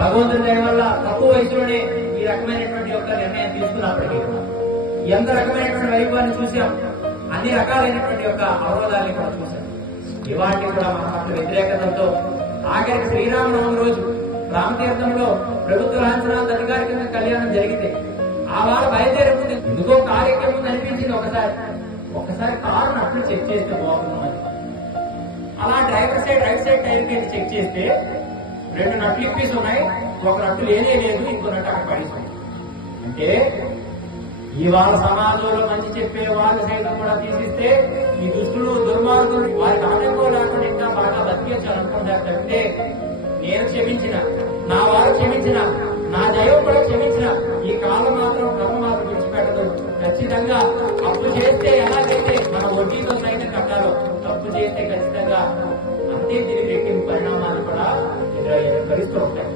భగవంతుని దయ వల్ల తక్కువ వయసులోనే ఈ రకమైనటువంటి యొక్క నిర్ణయం తీసుకున్నప్పటికీ ఎంత రకమైనటువంటి వైభవాన్ని చూసాం, అన్ని రకాలైనటువంటి యొక్క అవరోధాన్ని కూడా చూసాం. ఇవాటి కూడా మహాత్మ వ్యతిరేకతతో ఆఖరికి శ్రీరామనవమి రోజు రామతీర్థంలో ప్రభుత్వ లాంఛనాల అధికారికంగా కళ్యాణం జరిగితే ఆ వాళ్ళ బయలుదేరే ముందు ఎందుకో కార్యక్రమం అనిపించింది. ఒకసారి కారు నట్లు చెక్ చేస్తే బాగుంది. అలా driver side right side tyre కి చెక్ చేస్తే 2 నట్లు ఇప్పేసి ఉన్నాయి, ఒక నట్టు లేనే లేదు, ఇంకో నట్టు అక్కడ పడింది. అంటే ఇవాళ సమాజంలో మంచి చెప్పే వాళ్ళు సైతం కూడా తీసిస్తే ఈ దుష్టులు దుర్మార్గులు వారికి ఆటంకం లేకుండా ఇంకా బాగా బతికేయాలనుకుంటారు తప్పితే నేను క్షమించిన, నా వారు క్షమించిన, నా దైవం కూడా క్షమించిన ఈ కాలం మాత్రం ప్రభు మాత్రం విడిచిపెట్టదు. ఖచ్చితంగా అప్పు చేస్తే ఎలాగైతే మన వడ్డీతో సైతం కట్టాలో, తప్పు చేస్తే ఖచ్చితంగా అంతే తిరిగి రెట్టింపు పరిణామాలు కూడా ఎదురవుతూ ఉంటాయి.